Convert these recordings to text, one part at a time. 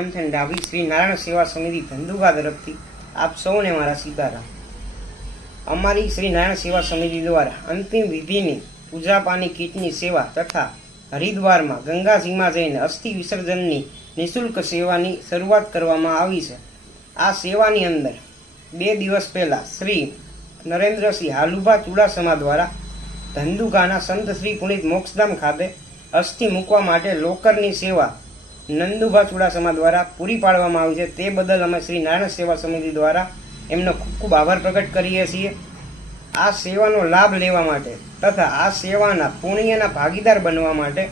મંથન ડાભી શ્રી નારાયણ સેવા સમિતિ ધંધુકા તરફથી આપ સૌને મારા સીતારામ। અમારી શ્રી નારાયણ સેવા સમિતિ દ્વારા અંતિમ વિધિની પૂજાપાની કીટની સેવા તથા હરિદ્વારમાં ગંગાજીમાં જઈને અસ્થિ વિસર્જનની નિઃશુલ્ક સેવાની શરૂઆત કરવામાં આવી છે। આ સેવાની અંદર 2 દિવસ પહેલા શ્રી નરેન્દ્રસિંહ હાલુભા ચુડાસમા દ્વારા ધંધુકાના સંત શ્રી પુનિત મોક્ષધામ ખાતે અસ્થિ મૂકવા માટે લોકરની સેવા નંદુભા ચુડાસમા દ્વારા પૂરી પાડવામાં આવી છે। તે બદલ અમે શ્રી નારાયણ સેવા સમિતિ દ્વારા એમનો ખૂબ ખૂબ આભાર પ્રગટ કરીએ છીએ। આ સેવાનો લાભ લેવા માટે તથા આ સેવાના પુણ્યના ભાગીદાર બનવા માટે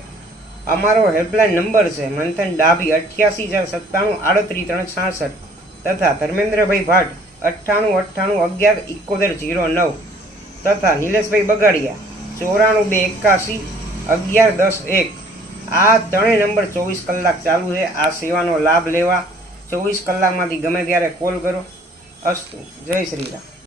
અમારો હેલ્પલાઇન નંબર છે મંથન ડાભી 8847933866 તથા ધર્મેન્દ્રભાઈ ભાટ 9898117109 તથા નિલેશભાઈ બગાડિયા 94 281 11 10 1। આ ત્રણેય નંબર 24 કલાક ચાલુ છે। આ સેવાનો લાભ લેવા 24 કલાકમાંથી ગમે ત્યારે કોલ કરો। અસ્તુ, જય શ્રી રામ।